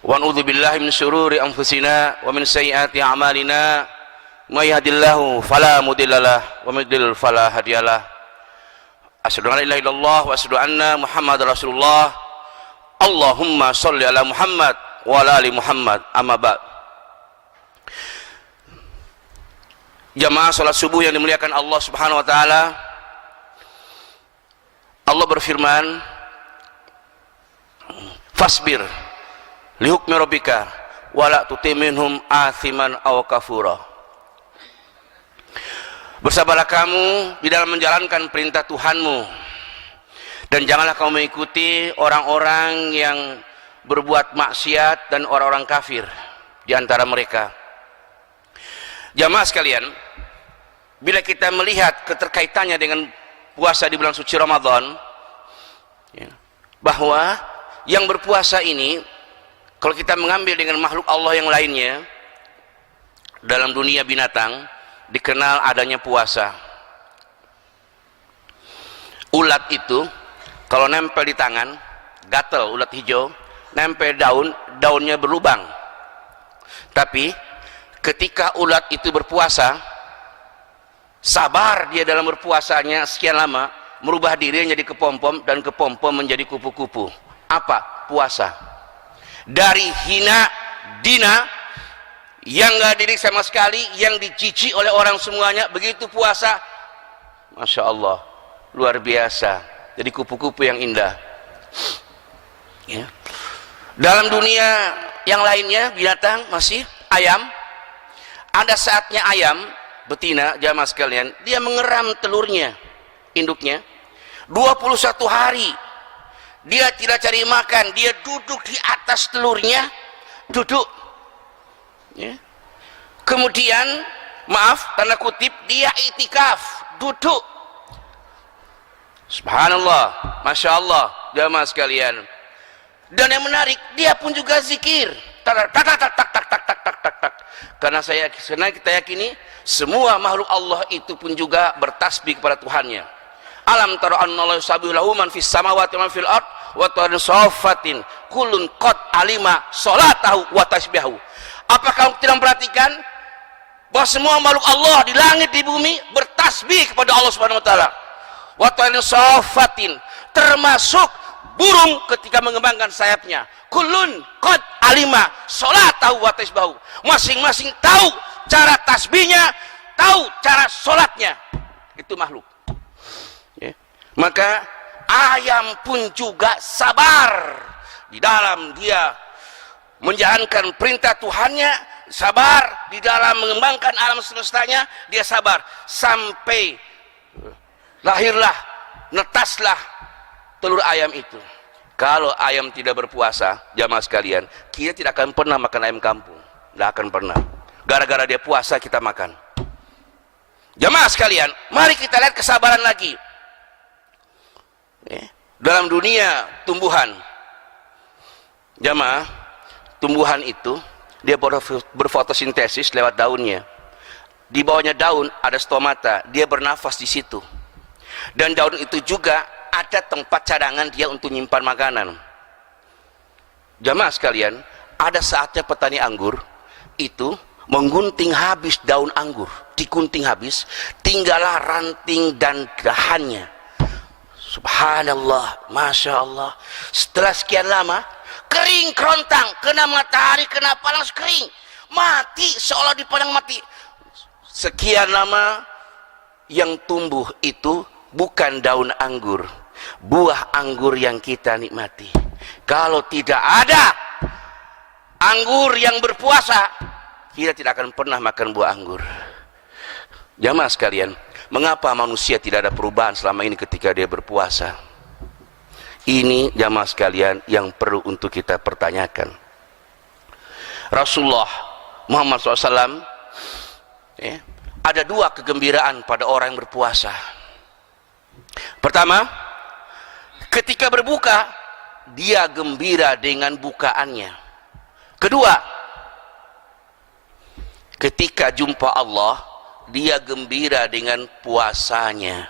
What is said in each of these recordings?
wa na'udzu billahi min syururi anfusina wa min sayyiati a'malina may yahdihillahu fala mudhillalah wa may yudhlil fala hadiyalah. Asyhadu an la ilaha illallah wa asyhadu anna Muhammadar Rasulullah. Allahumma shalli ala Muhammad wa ala ali Muhammad. Amma ba'd. Jamaah salat subuh yang dimuliakan Allah Subhanahu wa taala. Allah berfirman, fasbir li hukmi rabbika wala tuti minhum athiman aw kafura. Bersabarlah kamu di dalam menjalankan perintah Tuhanmu, dan janganlah kamu mengikuti orang-orang yang berbuat maksiat dan orang-orang kafir di antara mereka. Jamaah sekalian, bila kita melihat keterkaitannya dengan puasa di bulan suci Ramadan, bahwa yang berpuasa ini, kalau kita mengambil dengan makhluk Allah yang lainnya dalam dunia binatang, dikenal adanya puasa. Ulat itu kalau nempel di tangan, gatel, ulat hijau, nempel daun, daunnya berlubang. Tapi ketika ulat itu berpuasa, sabar dia dalam berpuasanya sekian lama, merubah diri menjadi kepompom, dan kepompom menjadi kupu-kupu. Apa? Puasa. Dari hina dina yang gak didik sama sekali, yang dijici oleh orang semuanya, begitu puasa, Masya Allah, luar biasa, jadi kupu-kupu yang indah. Ya. Dalam dunia yang lainnya, binatang masih ayam, ada saatnya ayam betina, jamaah sekalian, dia mengeram telurnya, induknya 21 hari. Dia tidak cari makan, dia duduk di atas telurnya, duduk. Ya. Kemudian, maaf, tanda kutip, dia itikaf, duduk. Subhanallah, Masya Allah, jamaah sekalian. Dan yang menarik, dia pun juga zikir. Tak tak tak tak tak tak tak tak tak tak. Karena kita yakini semua makhluk Allah itu pun juga bertasbih kepada Tuhannya. Alam tara annallaha yusabbihu lahu man fis samawati wa man fil ard wa tayrin saffatin kullun qad alima salatahu wa tasbihahu. Apakah kamu tidak memperhatikan bahwa semua makhluk Allah di langit di bumi bertasbih kepada Allah Subhanahu wa taala? Wa tayrin saffatin, termasuk burung ketika mengembangkan sayapnya. Kullun qad alima salatahu wa tasbihahu. Masing-masing tahu cara tasbihnya, tahu cara salatnya. Itu makhluk. Maka ayam pun juga sabar di dalam dia menjalankan perintah Tuhannya, sabar di dalam mengembangkan alam semestanya, dia sabar sampai lahirlah, netaslah telur ayam itu. Kalau ayam tidak berpuasa, jamaah sekalian, kita tidak akan pernah makan ayam kampung, tidak akan pernah. Gara-gara dia puasa kita makan. Jamaah sekalian, mari kita lihat kesabaran lagi. Dalam dunia tumbuhan, jamaah, tumbuhan itu dia berfotosintesis lewat daunnya. Di bawahnya daun ada stomata, dia bernafas di situ. Dan daun itu juga ada tempat cadangan dia untuk menyimpan makanan. Jamaah sekalian, ada saatnya petani anggur itu menggunting habis daun anggur, digunting habis, tinggallah ranting dan dahannya. Subhanallah, Masya Allah. Setelah sekian lama, kering kerontang, kena matahari, kena panas, kering, mati, seolah dipandang mati. Sekian lama yang tumbuh itu bukan daun anggur, buah anggur yang kita nikmati. Kalau tidak ada anggur yang berpuasa, kita tidak akan pernah makan buah anggur. Jamaah sekalian, mengapa manusia tidak ada perubahan selama ini ketika dia berpuasa? Ini jamaah sekalian yang perlu untuk kita pertanyakan. Rasulullah Muhammad SAW, ada dua kegembiraan pada orang yang berpuasa. Pertama, ketika berbuka, dia gembira dengan bukaannya. Kedua, ketika jumpa Allah, dia gembira dengan puasanya.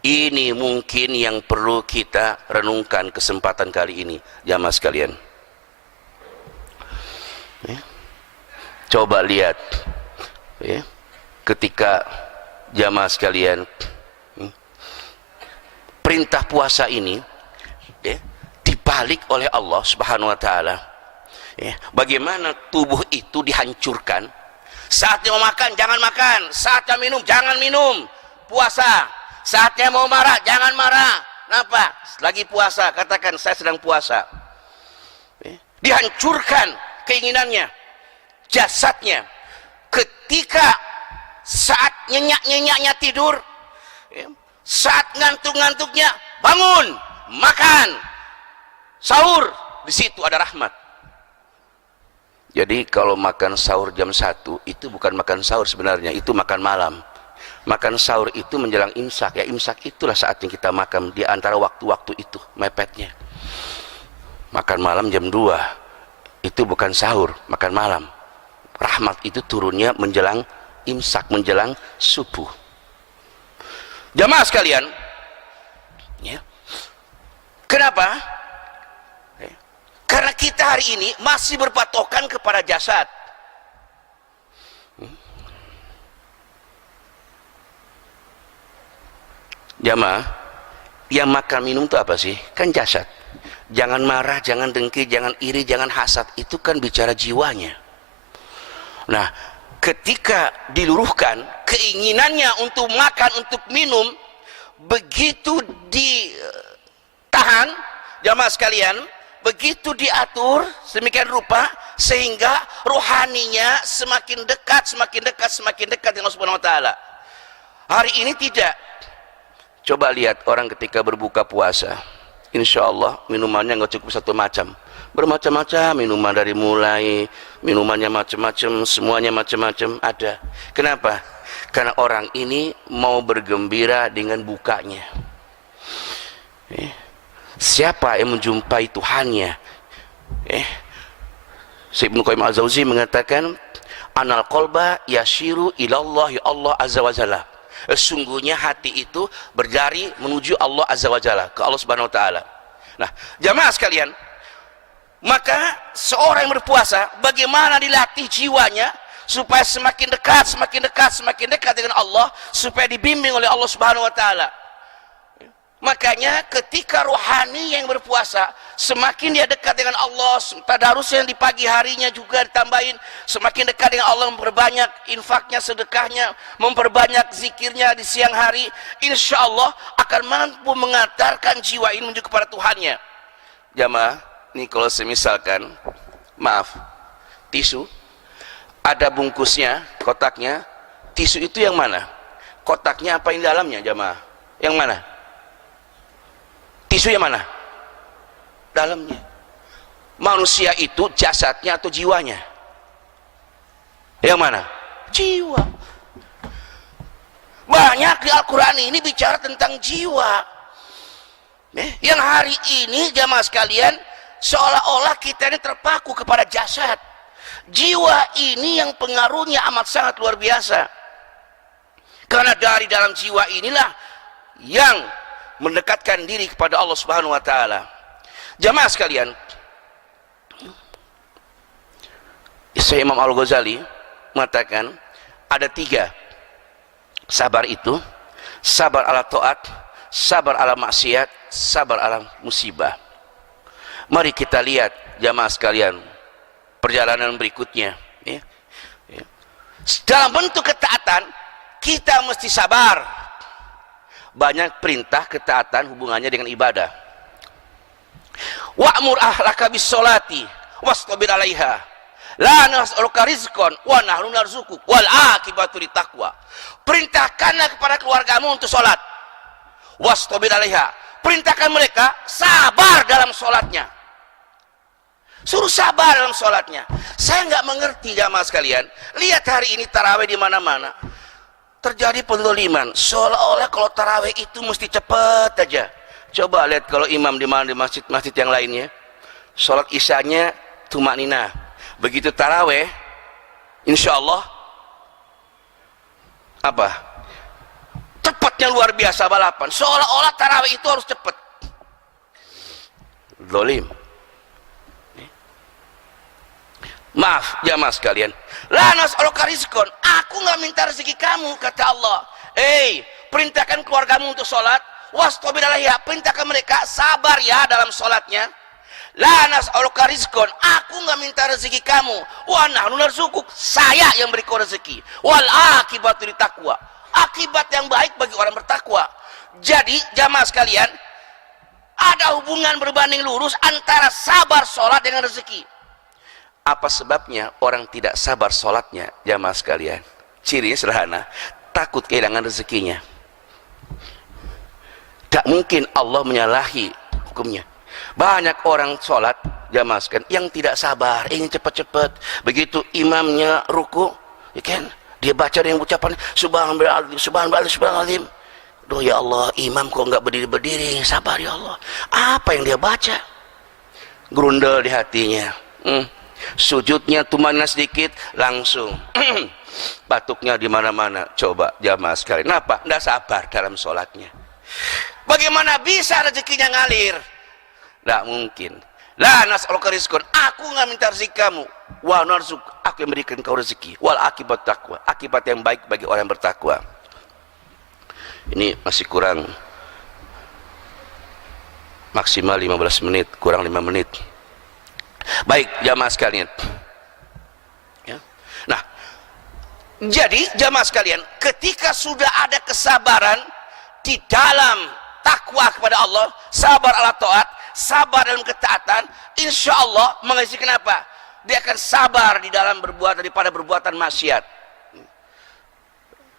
Ini mungkin yang perlu kita renungkan kesempatan kali ini, jamaah sekalian. Ya. Coba lihat, ya, ketika jamaah sekalian, perintah puasa ini, ya, dibalik oleh Allah Subhanahu Wa Taala. Ya. Bagaimana tubuh itu dihancurkan? Saatnya mau makan, jangan makan. Saatnya minum, jangan minum. Puasa. Saatnya mau marah, jangan marah. Kenapa? Lagi puasa, katakan saya sedang puasa. Dihancurkan keinginannya, jasadnya. Ketika saat nyenyak-nyenyaknya tidur, saat ngantuk-ngantuknya bangun, makan, sahur. Di situ ada rahmat. Jadi kalau makan sahur jam 1 itu bukan makan sahur sebenarnya, itu makan malam. Makan sahur itu menjelang imsak. Ya, imsak itulah saatnya kita makan, di antara waktu-waktu itu mepetnya. Makan malam jam 2 itu bukan sahur, makan malam. Rahmat itu turunnya menjelang imsak, menjelang subuh. Jamaah sekalian, ya. Kenapa? Karena kita hari ini masih berpatokan kepada jasad. Jamaah, yang makan minum itu apa sih? Kan jasad. Jangan marah, jangan dengki, jangan iri, jangan hasad. Itu kan bicara jiwanya. Nah, ketika diluruhkan keinginannya untuk makan, untuk minum, begitu ditahan, jamaah sekalian, begitu diatur sedemikian rupa sehingga rohaninya semakin dekat, semakin dekat, semakin dekat dengan Allah Subhanahu Wa Taala. Hari ini tidak. Coba lihat orang ketika berbuka puasa, insya Allah minumannya nggak cukup satu macam, bermacam-macam minuman, dari mulai minumannya macam-macam, semuanya macam-macam ada. Kenapa? Karena orang ini mau bergembira dengan bukanya. Siapa yang menjumpai Tuhannya? Ibnu Qayyim al-Jauzi mengatakan, anal qalba yashiru ilallah ya Allah azza wa jalla. Sungguhnya hati itu berjari menuju Allah azza wa jalla, ke Allah Subhanahu Wa Taala. Nah, jamaah sekalian, maka seorang yang berpuasa, bagaimana dilatih jiwanya supaya semakin dekat, semakin dekat, semakin dekat dengan Allah, supaya dibimbing oleh Allah Subhanahu Wa Taala. Makanya ketika rohani yang berpuasa, semakin dia dekat dengan Allah, tadarusnya di pagi harinya juga ditambahin, semakin dekat dengan Allah, memperbanyak infaknya, sedekahnya, memperbanyak zikirnya di siang hari, insya Allah akan mampu mengantarkan jiwa ini menuju kepada Tuhannya. Jamaah, ini kalau semisalkan, maaf, tisu, ada bungkusnya, kotaknya, tisu itu yang mana? Kotaknya apa yang di dalamnya, jamaah? Yang mana? Tisu yang mana? Dalamnya. Manusia itu jasadnya atau jiwanya? Yang mana? Jiwa. Banyak di Al-Quran ini bicara tentang jiwa. Yang hari ini jamaah sekalian, seolah-olah kita ini terpaku kepada jasad. Jiwa ini yang pengaruhnya amat sangat luar biasa. Karena dari dalam jiwa inilah yang mendekatkan diri kepada Allah Subhanahu Wa Taala. Jamaah sekalian, Syekh Imam Al-Ghazali mengatakan ada 3 sabar itu: sabar ala taat, sabar ala maksiat, sabar ala musibah. Mari kita lihat jamaah sekalian perjalanan berikutnya. Dalam bentuk ketaatan kita mesti sabar. Banyak perintah ketaatan hubungannya dengan ibadah. Wa'mur ahlaka bis sholati wastabir 'alaiha la nas'aluka rizqan wa nahnu narzuquk wal 'aqibatu littaqwa. Perintahkanlah kepada keluargamu untuk sholat, wastabir 'alaiha, perintahkan mereka sabar dalam sholatnya. Suruh sabar dalam sholatnya. Saya nggak mengerti jamaah sekalian. Lihat hari ini tarawih di mana-mana. Terjadi penzaliman, seolah-olah kalau tarawih itu mesti cepat aja. Coba lihat kalau imam di mana, di masjid-masjid yang lainnya, sholat isyanya tumakninah. Begitu tarawih, insya Allah apa? Cepatnya luar biasa balapan. Seolah-olah tarawih itu harus cepat. Zalim. Maaf jamaah sekalian, la nas'aluka rizqan, aku nggak minta rezeki kamu, kata Allah. Perintahkan keluargamu untuk sholat, wastabir alaiha, perintahkan mereka sabar ya dalam sholatnya. La nas'aluka rizqan, aku nggak minta rezeki kamu, wa nahnu narzuquk, saya yang beri kau rezeki. Wal akibatu littaqwa, akibat yang baik bagi orang bertakwa. Jadi jamaah sekalian, ada hubungan berbanding lurus antara sabar sholat dengan rezeki. Apa sebabnya orang tidak sabar sholatnya, jamaah sekalian? Cirinya sederhana, takut kehilangan rezekinya. Tak mungkin Allah menyalahi hukumnya. Banyak orang sholat, jamaah sekalian, yang tidak sabar, ingin cepat-cepat. Begitu imamnya ruku, ya kan? Dia baca dengan ucapan subhanallah, subhanallah, subhanallah. Duh ya Allah, imam kok nggak berdiri-berdiri, sabar ya Allah. Apa yang dia baca? Grundel di hatinya. Sujudnya tumannya sedikit, langsung batuknya di mana-mana. Coba jamaah sekalian, kenapa? Nggak sabar dalam sholatnya. Bagaimana bisa rezekinya ngalir? Nggak mungkin. La nas'aluka rizqan, aku nggak minta rezeki kamu. Wa narzuq, aku yang berikan kau rezeki. Wal akibat takwa, akibat yang baik bagi orang yang bertakwa. Ini masih kurang, maksimal 15 menit, kurang 5 menit. Baik jamaah sekalian ya. Nah, jadi jamaah sekalian, ketika sudah ada kesabaran di dalam takwa kepada Allah, sabar ala taat, sabar dalam ketaatan, insya Allah menghasilkan apa? Dia akan sabar di dalam berbuat daripada perbuatan maksiat.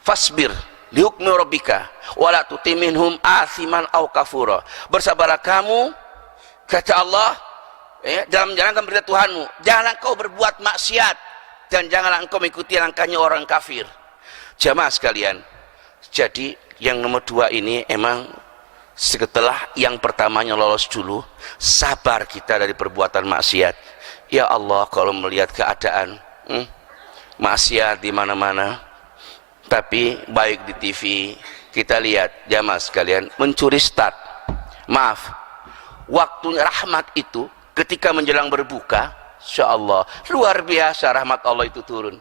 Fasbir lihukmi rabbika wala tuti minhum athiman aw kafura. Bersabarlah kamu, kata Allah, dalam menjalankan perintah Tuhanmu. Janganlah kau berbuat maksiat dan janganlah engkau mengikuti langkahnya orang kafir. Jamaah sekalian, jadi yang nomor 2 ini emang setelah yang pertamanya lolos dulu, sabar kita dari perbuatan maksiat. Ya Allah, kalau melihat keadaan maksiat di mana-mana, tapi baik di TV kita lihat, jamaah sekalian, mencuri start. Maaf, waktunya rahmat itu ketika menjelang berbuka, insya Allah luar biasa rahmat Allah itu turun.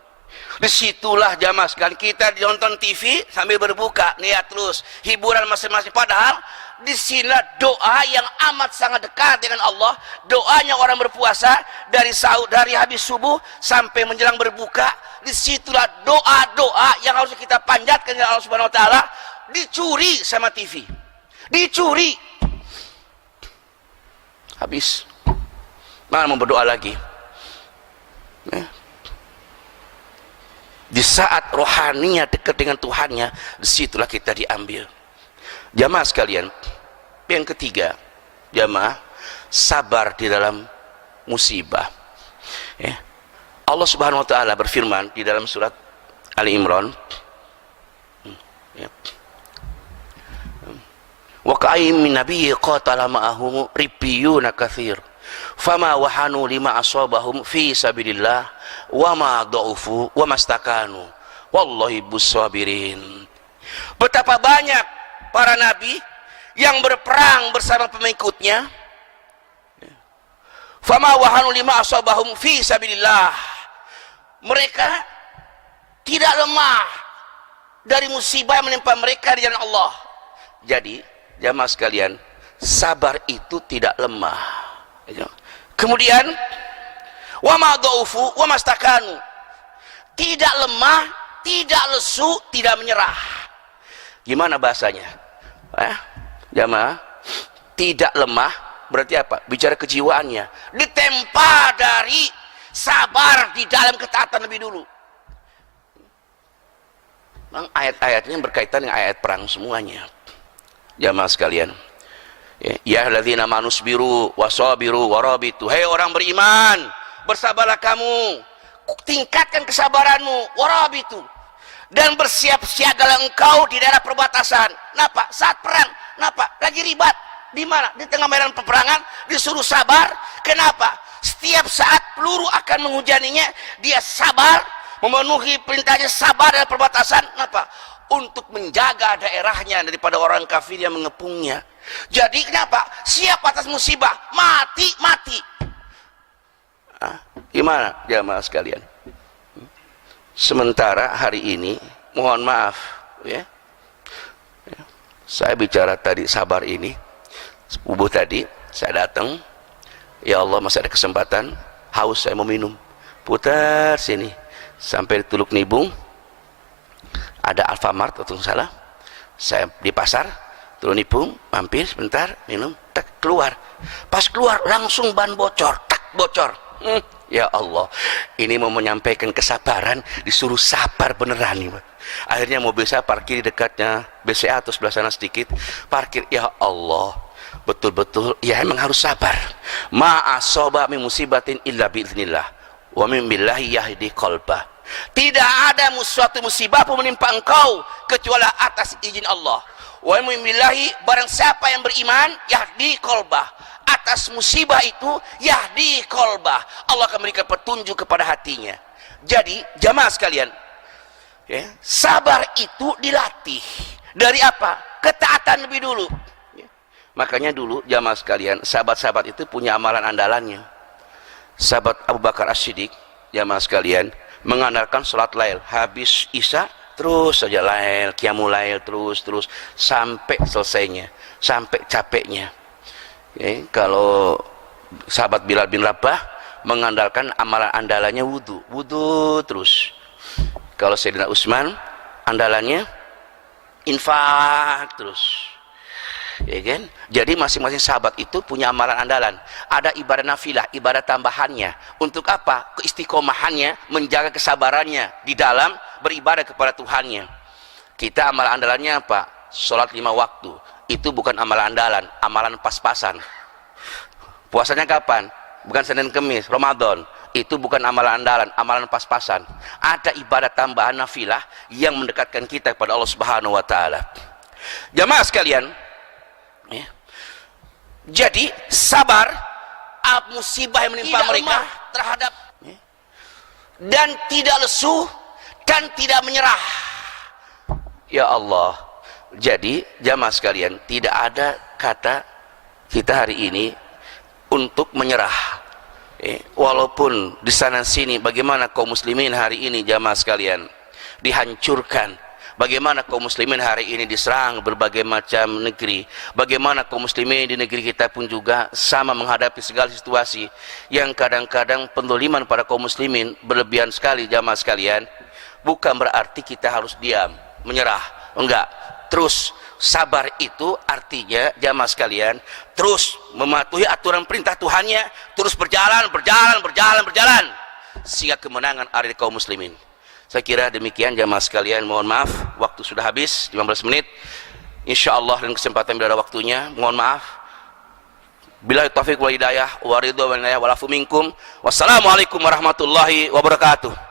Disitulah jamaah sekalian kita nonton TV sambil berbuka, niat terus hiburan masing-masing. Padahal disinilah doa yang amat sangat dekat dengan Allah. Doanya orang berpuasa dari habis subuh sampai menjelang berbuka. Disitulah doa-doa yang harus kita panjatkan kepada Allah Subhanahu Wa Taala. Dicuri sama TV, dicuri, habis. Mana mau berdoa lagi? Di saat rohaninya dekat dengan Tuhannya, disitulah kita diambil. Jamaah sekalian, yang ketiga, jamaah, sabar di dalam musibah. Allah Subhanahu Wa Taala berfirman di dalam surat Ali Imran, wa ka'ayyin min nabiyyin qatala ma'ahu ribbiyuna katsir fama wahanu lima asabahum fi sabilillah wa ma dha'ufu wa mastakanu wallahi bussabirin. Betapa banyak para nabi yang berperang bersama pengikutnya, fama wahanu lima asabahum fi sabilillah, mereka tidak lemah dari musibah yang menimpa mereka di jalan Allah. Jadi jamaah sekalian, sabar itu tidak lemah. Kemudian wa ma dhaufu wa mastakanu, tidak lemah, tidak lesu, tidak menyerah. Gimana bahasanya? Jamaah, tidak lemah berarti apa? Bicara kejiwaannya, ditempa dari sabar di dalam ketaatan lebih dulu. Memang ayat-ayatnya berkaitan dengan ayat perang semuanya. Jamaah sekalian, ya alladzina manusbiru wasabiru warabitu, hei orang beriman, bersabarlah kamu, tingkatkan kesabaranmu, warabitu, dan bersiap siagalah engkau di daerah perbatasan. Kenapa? Saat perang, kenapa? Lagi ribat. Di mana? Di tengah medan peperangan disuruh sabar. Kenapa? Setiap saat peluru akan menghujaninya, dia sabar, memenuhi perintahnya, sabar dalam perbatasan. Kenapa? Untuk menjaga daerahnya daripada orang kafir yang mengepungnya. Jadi kenapa? Siap atas musibah, mati. Gimana jamaah sekalian? Sementara hari ini, mohon maaf ya, saya bicara tadi sabar ini, subuh tadi saya datang, ya Allah masih ada kesempatan, haus saya mau minum, putar sini sampai di Teluk Nibung, ada Alfamart atau salah, saya di pasar Teluk Nibung, mampir sebentar minum, tak keluar, pas keluar langsung ban bocor, tak bocor. Ya Allah, ini mau menyampaikan kesabaran, disuruh sabar beneran nih. Akhirnya mobil saya parkir di dekatnya BCA atau sebelah sana sedikit, parkir. Ya Allah, betul-betul ya emang harus sabar. Ma asoba min musibatin illa biiznillah wa min billahi yahdi qalbah. Tidak ada suatu musibah pun menimpa engkau kecuali atas izin Allah. Wa min billahi, barang siapa yang beriman yahdi qalbah, atas musibah itu yahdi qalbah, Allah akan memberikan petunjuk kepada hatinya. Jadi jamaah sekalian, ya, sabar itu dilatih dari apa? Ketaatan lebih dulu ya. Makanya dulu jamaah sekalian, sahabat-sahabat itu punya amalan andalannya. Sahabat Abu Bakar As-Siddiq, jamaah sekalian, mengandalkan sholat lail, habis isya terus saja lail, qiyamul lail, terus sampai selesainya, sampai capeknya. Kalau sahabat Bilal bin Rabah mengandalkan amalan andalannya wudu terus. Kalau Sayyidina Utsman andalannya infak terus, ya kan? Jadi masing-masing sahabat itu punya amalan andalan. Ada ibadah nafilah, ibadah tambahannya. Untuk apa? Keistiqomahannya, menjaga kesabarannya di dalam beribadah kepada Tuhannya. Kita amalan andalannya apa? Sholat 5 waktu. Itu bukan amalan andalan, amalan pas-pasan. Puasanya kapan? Bukan Senin Kemis, Ramadan. Itu bukan amalan andalan, amalan pas-pasan. Ada ibadah tambahan nafilah yang mendekatkan kita kepada Allah Subhanahu wa taala. Jamaah sekalian, ya. Jadi sabar musibah yang menimpa mereka terhadap, ya, dan tidak lesu dan tidak menyerah. Ya Allah. Jadi jamaah sekalian, tidak ada kata kita hari ini untuk menyerah. Walaupun di sana sini bagaimana kaum muslimin hari ini jamaah sekalian dihancurkan, bagaimana kaum muslimin hari ini diserang berbagai macam negeri, bagaimana kaum muslimin di negeri kita pun juga sama menghadapi segala situasi yang kadang-kadang pendoliman pada kaum muslimin berlebihan sekali jamaah sekalian. Bukan berarti kita harus diam, menyerah, enggak. Terus sabar itu artinya jamaah sekalian terus mematuhi aturan perintah Tuhannya, terus berjalan sehingga kemenangan ada di kaum muslimin. Saya kira demikian jamaah sekalian. Mohon maaf waktu sudah habis 15 menit. Insyaallah dan kesempatan bila ada waktunya, mohon maaf. Billahi taufiq wal hidayah wa ridha wal afu minkum. Wassalamualaikum warahmatullahi wabarakatuh.